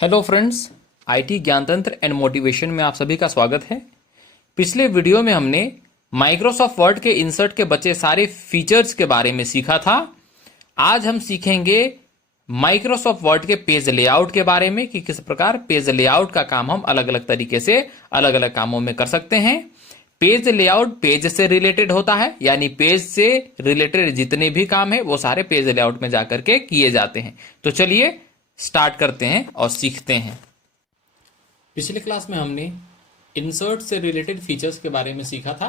Hello friends, IT Gyantantra and motivation में आप सभी का स्वागत है। पिछले वीडियो में हमने माइक्रोसॉफ्ट वर्ड के इंसर्ट के बचे सारे फीचर्स के बारे में सीखा था। आज हम सीखेंगे माइक्रोसॉफ्ट वर्ड के पेज लेआउट के बारे में कि किस प्रकार पेज लेआउट का काम हम अलग अलग तरीके से अलग अलग कामों में कर सकते हैं। पेज लेआउट पेज से रिलेटेड होता है, यानी पेज से रिलेटेड जितने भी काम है वो सारे पेज लेआउट में जाकर के किए जाते हैं। तो चलिए स्टार्ट करते हैं और सीखते हैं। पिछले क्लास में हमने इंसर्ट से रिलेटेड फीचर्स के बारे में सीखा था।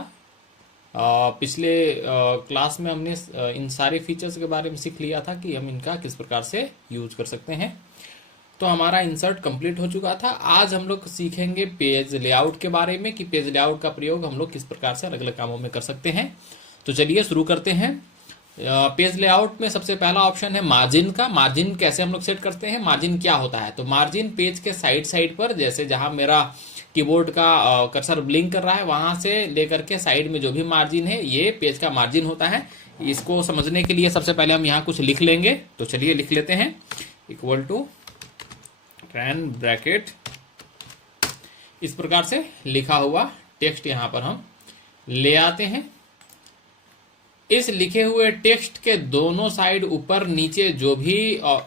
पिछले क्लास में हमने इन सारे फीचर्स के बारे में सीख लिया था कि हम इनका किस प्रकार से यूज कर सकते हैं। तो हमारा इंसर्ट कंप्लीट हो चुका था। आज हम लोग सीखेंगे पेज लेआउट के बारे में कि पेज लेआउट का प्रयोग हम लोग किस प्रकार से अलग अलग कामों में कर सकते हैं। तो चलिए शुरू करते हैं। पेज लेआउट में सबसे पहला ऑप्शन है मार्जिन का। मार्जिन कैसे हम लोग सेट करते हैं, मार्जिन क्या होता है? तो मार्जिन पेज के साइड पर, जैसे जहां मेरा कीबोर्ड का कर्सर ब्लिंक कर रहा है वहां से लेकर के साइड में जो भी मार्जिन है ये पेज का मार्जिन होता है। इसको समझने के लिए सबसे पहले हम यहाँ कुछ लिख लेंगे। तो चलिए लिख लेते हैं, इक्वल टू रैन ब्रैकेट। इस प्रकार से लिखा हुआ टेक्स्ट यहाँ पर हम ले आते हैं। इस लिखे हुए टेक्स्ट के दोनों साइड ऊपर नीचे जो भी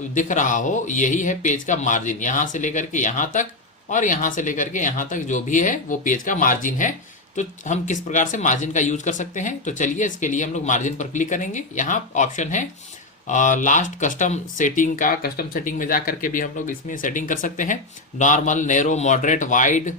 दिख रहा हो यही है पेज का मार्जिन। यहां से लेकर के यहां तक और यहां से लेकर के यहां तक जो भी है वो पेज का मार्जिन है। तो हम किस प्रकार से मार्जिन का यूज कर सकते हैं? तो चलिए इसके लिए हम लोग मार्जिन पर क्लिक करेंगे। यहाँ ऑप्शन है लास्ट कस्टम सेटिंग का। कस्टम सेटिंग में जाकर के भी हम लोग इसमें सेटिंग कर सकते हैं, नॉर्मल, नैरो, मॉडरेट, वाइड।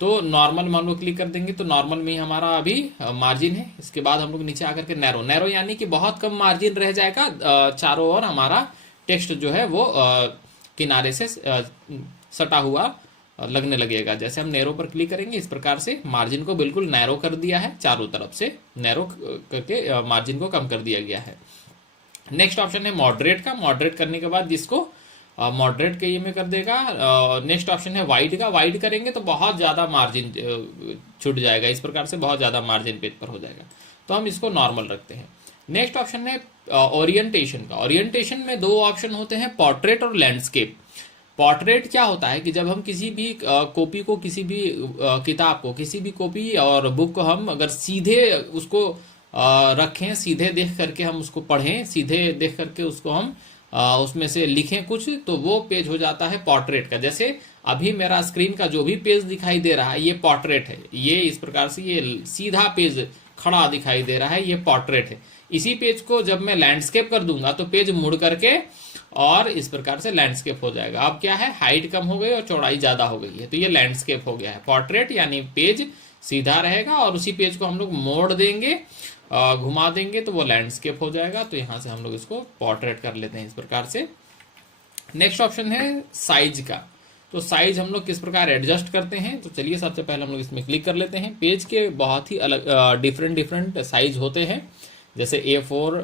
तो नॉर्मल में हम लोग क्लिक कर देंगे तो नॉर्मल में ही हमारा अभी मार्जिन है। इसके बाद हम लोग नीचे आकर के नैरो, नैरो यानी कि बहुत कम मार्जिन रह जाएगा, चारों ओर हमारा टेक्स्ट जो है वो किनारे से सटा हुआ लगने लगेगा। जैसे हम नैरो पर क्लिक करेंगे इस प्रकार से मार्जिन को बिल्कुल नैरो कर दिया है, चारों तरफ से नैरो करके मार्जिन को कम कर दिया गया है। नेक्स्ट ऑप्शन है मॉडरेट का। मॉडरेट करने के बाद जिसको मॉडरेट के ये में कर देगा। नेक्स्ट ऑप्शन है वाइड का। वाइड करेंगे तो बहुत ज़्यादा मार्जिन छूट जाएगा, इस प्रकार से बहुत ज़्यादा मार्जिन पेज पर हो जाएगा। तो हम इसको नॉर्मल रखते हैं। नेक्स्ट ऑप्शन है ओरिएंटेशन का। ओरिएंटेशन में दो ऑप्शन होते हैं, पोर्ट्रेट और लैंडस्केप। पोर्ट्रेट क्या होता है कि जब हम किसी भी कॉपी को, किसी भी किताब को, किसी भी कॉपी और बुक को हम अगर सीधे उसको रखें, सीधे देख करके हम उसको पढ़ें, सीधे देख करके उसको हम उसमें से लिखें कुछ, तो वो पेज हो जाता है पोर्ट्रेट का। जैसे अभी मेरा स्क्रीन का जो भी पेज दिखाई दे रहा है ये पोर्ट्रेट है। ये इस प्रकार से ये सीधा पेज खड़ा दिखाई दे रहा है, ये पोर्ट्रेट है। इसी पेज को जब मैं लैंडस्केप कर दूंगा तो पेज मुड़ करके और इस प्रकार से लैंडस्केप हो जाएगा। अब क्या है, हाइट कम हो गई और चौड़ाई ज्यादा हो गई है, तो ये लैंडस्केप हो गया है। पोर्ट्रेट यानी पेज सीधा रहेगा और उसी पेज को हम लोग मोड़ देंगे, घुमा देंगे तो वो लैंडस्केप हो जाएगा। तो यहां से हम लोग इसको पोर्ट्रेट कर लेते हैं इस प्रकार से। नेक्स्ट ऑप्शन है साइज का। तो साइज हम लोग किस प्रकार एडजस्ट करते हैं? तो चलिए सबसे पहले हम लोग इसमें क्लिक कर लेते हैं। पेज के बहुत ही अलग डिफरेंट साइज होते हैं, जैसे A4,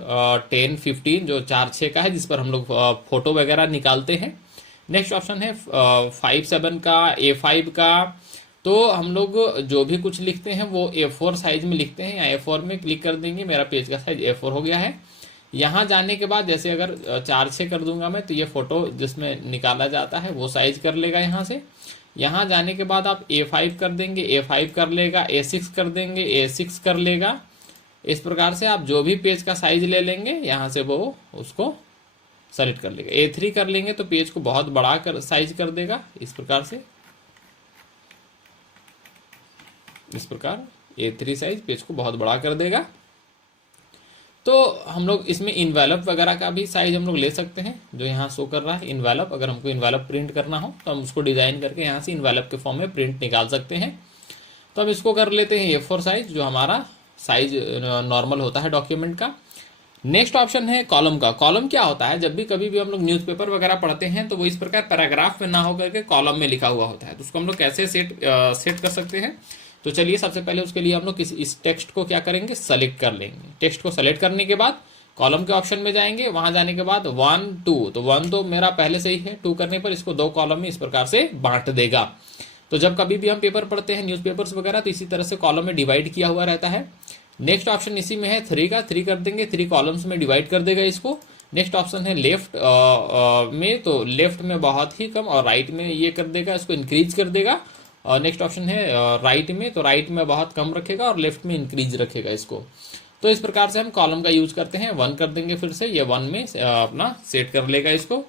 10, 15 जो 4-6 का है, जिस पर हम लोग फोटो वगैरह निकालते हैं। नेक्स्ट ऑप्शन है 5-7 का, A5 का। तो हम लोग जो भी कुछ लिखते हैं वो A4 साइज में लिखते हैं, या A4 में क्लिक कर देंगे, मेरा पेज का साइज A4 हो गया है। यहाँ जाने के बाद जैसे अगर 4-6 कर दूंगा मैं तो ये फोटो जिसमें निकाला जाता है वो साइज कर लेगा यहाँ से। यहाँ जाने के बाद आप A5 कर देंगे, A5 कर लेगा, A6 कर देंगे, A6 कर लेगा। इस प्रकार से आप जो भी पेज का साइज ले लेंगे यहाँ से वो उसको सेलेक्ट कर लेगा। A3 कर लेंगे तो पेज को बहुत बड़ा कर साइज कर देगा, इस प्रकार से। इस प्रकार A3 साइज पेज को बहुत बड़ा कर देगा। तो हम लोग इसमें इन्वेलप वगैरह का भी साइज हम लोग ले सकते हैं, जो यहाँ शो कर रहा है इन्वेलप। अगर हमको इन्वेलप प्रिंट करना हो तो हम उसको डिजाइन करके यहाँ से इन्वेलप के फॉर्म में प्रिंट निकाल सकते हैं। तो हम इसको कर लेते हैं A4 साइज, जो हमारा साइज नॉर्मल होता है डॉक्यूमेंट का। नेक्स्ट ऑप्शन है कॉलम का। कॉलम क्या होता है, जब भी कभी भी हम लोग न्यूज़पेपर वगैरह पढ़ते हैं तो वो इस प्रकार पैराग्राफ में ना होकर के कॉलम में लिखा हुआ होता है। तो उसको हम लोग कैसे सेट कर सकते हैं? तो चलिए सबसे पहले उसके लिए हम लोग इस टेक्स्ट को क्या करेंगे, सेलेक्ट कर लेंगे। टेक्स्ट को सेलेक्ट करने के बाद कॉलम के ऑप्शन में जाएंगे, वहां जाने के बाद 1, 2, तो 1 तो मेरा पहले से ही है, 2 करने पर इसको 2 कॉलम में इस प्रकार से बांट देगा। तो जब कभी भी हम पेपर पढ़ते हैं, न्यूज़पेपर्स वगैरह, तो इसी तरह से कॉलम में डिवाइड किया हुआ रहता है। नेक्स्ट ऑप्शन इसी में है 3 का। 3 कर देंगे, 3 कॉलम्स में डिवाइड कर देगा इसको। नेक्स्ट ऑप्शन है लेफ्ट में, तो लेफ्ट में बहुत ही कम, और राइट में ये कर देगा, इसको इंक्रीज कर देगा। और नेक्स्ट ऑप्शन है राइट में, तो राइट में बहुत कम रखेगा और लेफ्ट में इंक्रीज रखेगा इसको। तो इस प्रकार से हम कॉलम का यूज करते हैं। 1 कर देंगे, फिर से ये 1 में अपना सेट कर लेगा इसको।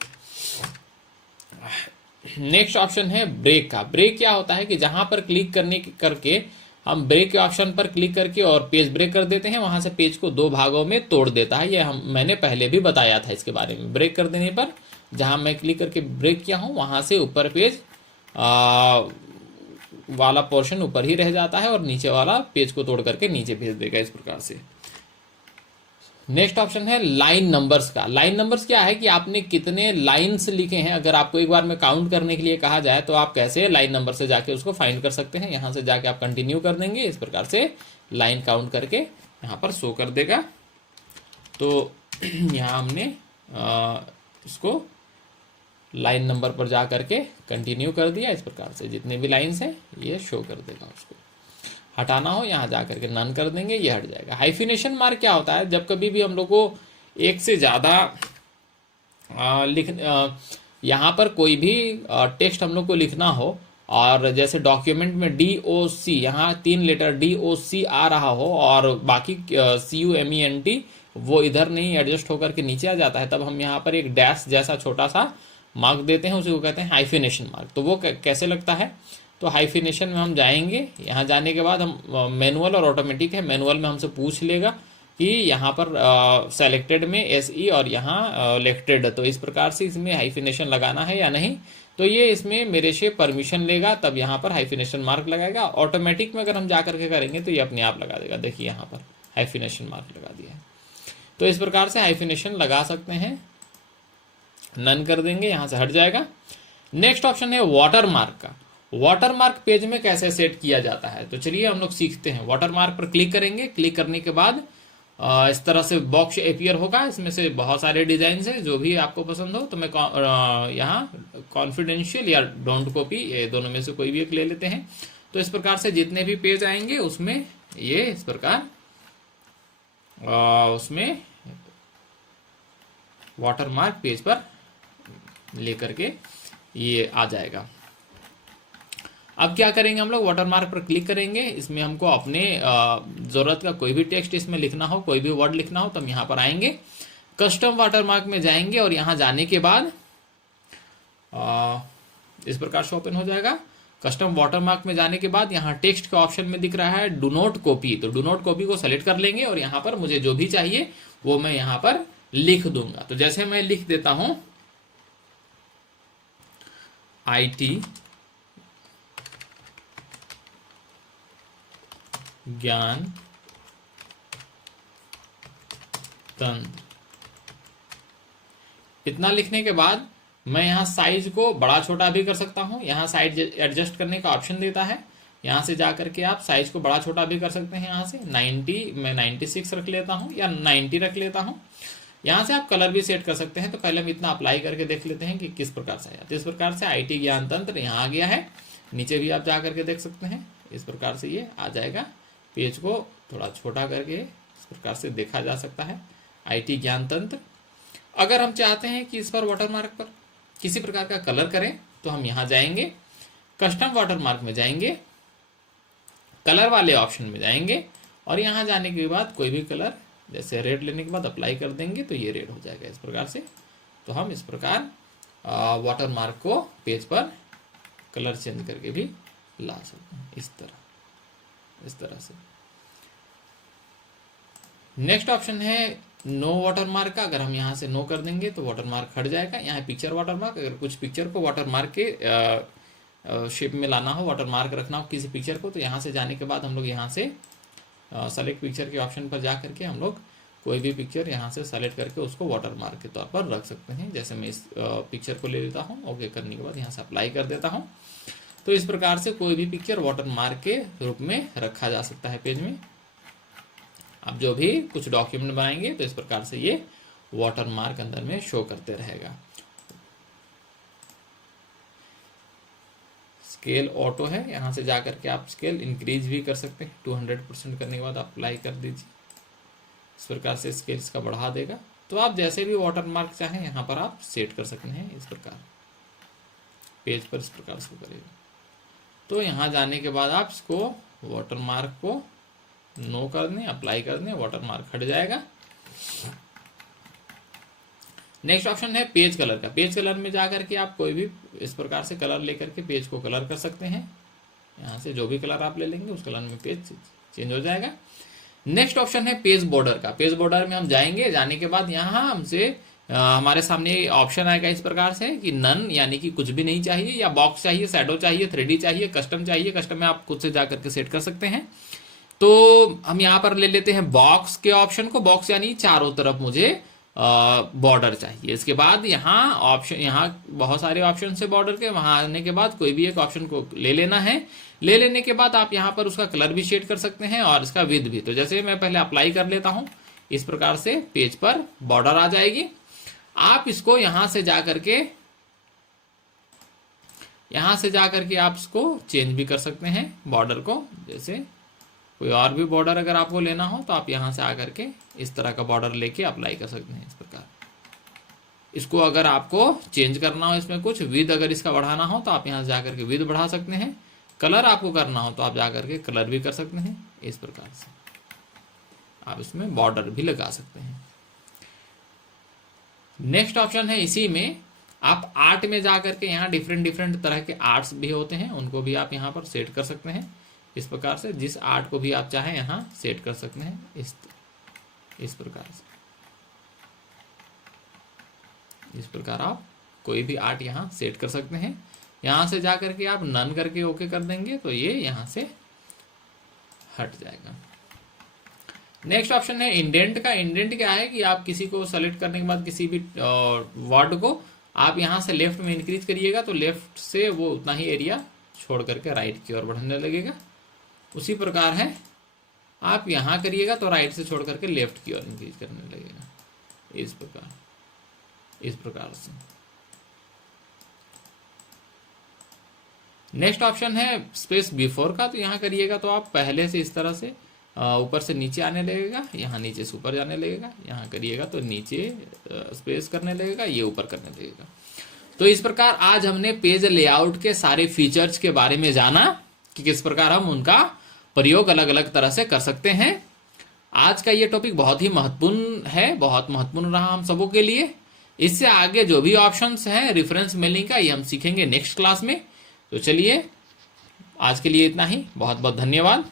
नेक्स्ट ऑप्शन है ब्रेक का। ब्रेक क्या होता है कि जहां पर क्लिक करके हम ब्रेक के ऑप्शन पर क्लिक करके और पेज ब्रेक कर देते हैं, वहां से पेज को 2 भागों में तोड़ देता है। ये मैंने पहले भी बताया था इसके बारे में। ब्रेक कर देने पर जहां मैं क्लिक करके ब्रेक किया हूं, वहां से ऊपर पेज वाला पोर्शन ऊपर ही रह जाता है और नीचे वाला पेज को तोड़ करके नीचे भेज देगा इस प्रकार से। नेक्स्ट ऑप्शन है लाइन नंबर्स का। लाइन नंबर्स क्या है कि आपने कितने लाइंस लिखे हैं, अगर आपको एक बार में काउंट करने के लिए कहा जाए तो आप कैसे लाइन नंबर से जाके उसको फाइंड कर सकते हैं। यहां से जाके आप कंटिन्यू कर देंगे, इस प्रकार से लाइन काउंट करके यहां पर शो कर देगा। तो यहां हमने इसको लाइन नंबर पर जा करके कंटिन्यू कर दिया। इस प्रकार से जितने भी लाइन्स हैं ये शो कर देगा। उसको हटाना हो यहाँ जा करके नन कर देंगे, ये हट जाएगा। हाइफिनेशन मार्क क्या होता है, जब कभी भी हम लोग को एक से ज़्यादा यहाँ पर कोई भी टेक्स्ट हम लोग को लिखना हो, और जैसे डॉक्यूमेंट में DOC, यहाँ 3 लेटर DOC आ रहा हो और बाकी CUMENT वो इधर नहीं एडजस्ट होकर के नीचे आ जाता है, तब हम यहाँ पर एक डैश जैसा छोटा सा मार्क देते हैं, उसी को कहते हैं हाइफिनेशन मार्क। तो वो कैसे लगता है, तो हाइफिनेशन में हम जाएंगे। यहाँ जाने के बाद हम मैनुअल और ऑटोमेटिक है, मैनुअल में हमसे पूछ लेगा कि यहाँ पर सेलेक्टेड में SE और यहाँ लेफ्टेड, तो इस प्रकार से इसमें हाइफिनेशन लगाना है या नहीं। तो ये इसमें मेरे से परमिशन लेगा, तब यहाँ पर हाइफिनेशन मार्क लगाएगा। ऑटोमेटिक में अगर हम जा करके करेंगे तो ये अपने आप लगा देगा। देखिए यहाँ पर हाइफिनेशन मार्क लगा दिया है। तो इस प्रकार से हाइफिनेशन लगा सकते हैं। नन कर देंगे, यहाँ से हट जाएगा। नेक्स्ट ऑप्शन है वाटर मार्क का। वाटर मार्क पेज में कैसे सेट किया जाता है, तो चलिए हम लोग सीखते हैं। वाटर मार्क पर क्लिक करेंगे, क्लिक करने के बाद इस तरह से बॉक्स अपीयर होगा। इसमें से बहुत सारे डिजाइन है, जो भी आपको पसंद हो। तो मैं यहाँ कॉन्फिडेंशियल या डोंट कॉपी, ये दोनों में से कोई भी एक ले लेते हैं। तो इस प्रकार से जितने भी पेज आएंगे उसमें ये इस प्रकार उसमें वाटर मार्क पेज पर लेकर के ये आ जाएगा। अब क्या करेंगे हम लोग, वाटर मार्क पर क्लिक करेंगे। इसमें हमको अपने ज़रूरत का कोई भी टेक्स्ट इसमें लिखना हो, कोई भी वर्ड लिखना हो, तो हम यहाँ पर आएंगे, कस्टम वाटर मार्क में जाएंगे और यहाँ जाने के बाद इस प्रकार से ओपन हो जाएगा। कस्टम वाटर मार्क में जाने के बाद यहाँ टेक्स्ट के ऑप्शन में दिख रहा है डू नॉट कॉपी, तो डू नॉट कॉपी को सेलेक्ट कर लेंगे और यहाँ पर मुझे जो भी चाहिए वो मैं यहाँ पर लिख दूंगा। तो जैसे मैं लिख देता हूं IT ज्ञान तंत्र, इतना लिखने के बाद मैं यहाँ साइज को बड़ा छोटा भी कर सकता हूँ। यहाँ साइज एडजस्ट करने का ऑप्शन देता है, यहाँ से जा करके आप साइज को बड़ा छोटा भी कर सकते हैं। यहाँ से 90 मैं 96 रख लेता हूँ या 90 रख लेता हूँ। यहाँ से आप कलर भी सेट कर सकते हैं। तो पहले हम इतना अप्लाई करके देख लेते हैं कि किस प्रकार से आया। तो इस प्रकार से IT ज्ञान तंत्र यहाँ आ गया है। नीचे भी आप जा करके देख सकते हैं, इस प्रकार से ये आ जाएगा। पेज को थोड़ा छोटा करके इस प्रकार से देखा जा सकता है IT ज्ञान तंत्र। अगर हम चाहते हैं कि इस पर वाटरमार्क पर किसी प्रकार का कलर करें, तो हम यहाँ जाएंगे, कस्टम वाटरमार्क में जाएंगे, कलर वाले ऑप्शन में जाएंगे और यहाँ जाने के बाद कोई भी कलर, जैसे रेड लेने के बाद अप्लाई कर देंगे तो ये रेड हो जाएगा इस प्रकार से। तो हम इस प्रकार वाटरमार्क को पेज पर कलर चेंज करके भी ला सकते हैं, इस तरह से। नेक्स्ट ऑप्शन है नो वाटरमार्क का। अगर हम यहाँ से नो कर देंगे तो वाटरमार्क हट जाएगा। यहाँ पिक्चर वाटरमार्क, अगर कुछ पिक्चर को वाटरमार्क के शेप में लाना हो, वाटरमार्क रखना हो किसी पिक्चर को, तो यहाँ से जाने के बाद हम लोग यहाँ से सेलेक्ट पिक्चर के ऑप्शन पर जा करके हम लोग कोई भी पिक्चर यहाँ से सेलेक्ट करके उसको वाटरमार्क के तौर पर रख सकते हैं। जैसे मैं इस पिक्चर को ले लेता हूँ, ओके करने के बाद यहाँ से अप्लाई कर देता हूँ। तो इस प्रकार से कोई भी पिक्चर वाटरमार्क के रूप में रखा जा सकता है पेज में। आप जो भी कुछ डॉक्यूमेंट बनाएंगे तो इस प्रकार से ये वाटरमार्क अंदर में शो करते रहेगा। स्केल ऑटो है, यहाँ से जा करके आप स्केल इंक्रीज भी कर सकते हैं। 200% करने के बाद अप्लाई कर दीजिए, इस प्रकार से स्केल इसका बढ़ा देगा। तो आप जैसे भी वाटरमार्क चाहें यहाँ पर आप सेट कर सकते हैं। इस प्रकार पेज पर इस प्रकार से करेगा। तो यहाँ जाने के बाद आप इसको वाटरमार्क को नो कर दें, अप्लाई कर दें, वाटरमार्क हट जाएगा। नेक्स्ट ऑप्शन है पेज कलर का। पेज कलर में जाकर के आप कोई भी इस प्रकार से कलर लेकर के पेज को कलर कर सकते हैं। यहाँ से जो भी कलर आप ले लेंगे उस कलर में पेज चेंज हो जाएगा। नेक्स्ट ऑप्शन है पेज बॉर्डर का। पेज बॉर्डर में हम जाएंगे, जाने के बाद यहाँ हमसे हमारे सामने ऑप्शन आएगा इस प्रकार से कि नन, यानी कि कुछ भी नहीं चाहिए, या बॉक्स चाहिए, शैडो चाहिए, 3D चाहिए, कस्टम चाहिए। कस्टम में आप खुद से जाकर के सेट कर सकते हैं। तो हम यहाँ पर ले लेते हैं बॉक्स के ऑप्शन को। बॉक्स यानी चारों तरफ मुझे बॉर्डर चाहिए। इसके बाद यहाँ ऑप्शन, यहाँ बहुत सारे ऑप्शन है बॉर्डर के। वहां आने के बाद कोई भी एक ऑप्शन को ले लेना है। ले लेने के बाद आप यहाँ पर उसका कलर भी शेड कर सकते हैं और इसका विड्थ भी। तो जैसे मैं पहले अप्लाई कर लेता हूं, इस प्रकार से पेज पर बॉर्डर आ जाएगी। आप इसको यहां से जाकर के आप इसको चेंज भी कर सकते हैं बॉर्डर को। जैसे कोई और भी बॉर्डर अगर आपको लेना हो तो आप यहां से आकर के इस तरह का बॉर्डर लेके अप्लाई कर सकते हैं इस प्रकार। इसको अगर आपको चेंज करना हो, इसमें कुछ विड्थ अगर इसका बढ़ाना हो तो आप यहां से जाकर के विड्थ बढ़ा सकते हैं। कलर आपको करना हो तो आप जाकर के कलर भी कर सकते हैं। इस प्रकार से आप इसमें बॉर्डर भी लगा सकते हैं। नेक्स्ट ऑप्शन है इसी में आप आर्ट में जाकर के यहाँ डिफरेंट तरह के आर्ट्स भी होते हैं, उनको भी आप यहाँ पर सेट कर सकते हैं। इस प्रकार से जिस आर्ट को भी आप चाहें यहाँ सेट कर सकते हैं। इस प्रकार से इस प्रकार आप कोई भी आर्ट यहाँ सेट कर सकते हैं। यहाँ से जाकर के आप नन करके ओके कर देंगे तो ये यहाँ से हट जाएगा। नेक्स्ट ऑप्शन है इंडेंट का। इंडेंट क्या है कि आप किसी को सेलेक्ट करने के बाद किसी भी वर्ड को आप यहाँ से लेफ्ट में इंक्रीज करिएगा तो लेफ्ट से वो उतना ही एरिया छोड़ करके राइट की ओर बढ़ने लगेगा। उसी प्रकार है आप यहाँ करिएगा तो राइट से छोड़ करके लेफ्ट की ओर इंक्रीज करने लगेगा। इस प्रकार से। नेक्स्ट ऑप्शन है स्पेस बिफोर का। तो यहाँ करिएगा तो आप पहले से इस तरह से ऊपर से नीचे आने लगेगा, यहाँ नीचे से ऊपर जाने लगेगा। यहाँ करिएगा तो नीचे स्पेस करने लगेगा, ये ऊपर करने लगेगा। तो इस प्रकार आज हमने पेज लेआउट के सारे फीचर्स के बारे में जाना कि किस प्रकार हम उनका प्रयोग अलग अलग तरह से कर सकते हैं। आज का ये टॉपिक बहुत ही महत्वपूर्ण है, बहुत महत्वपूर्ण रहा हम सबों के लिए। इससे आगे जो भी ऑप्शंस हैं रेफरेंस मेलिंग का, ये हम सीखेंगे नेक्स्ट क्लास में। तो चलिए आज के लिए इतना ही। बहुत बहुत धन्यवाद।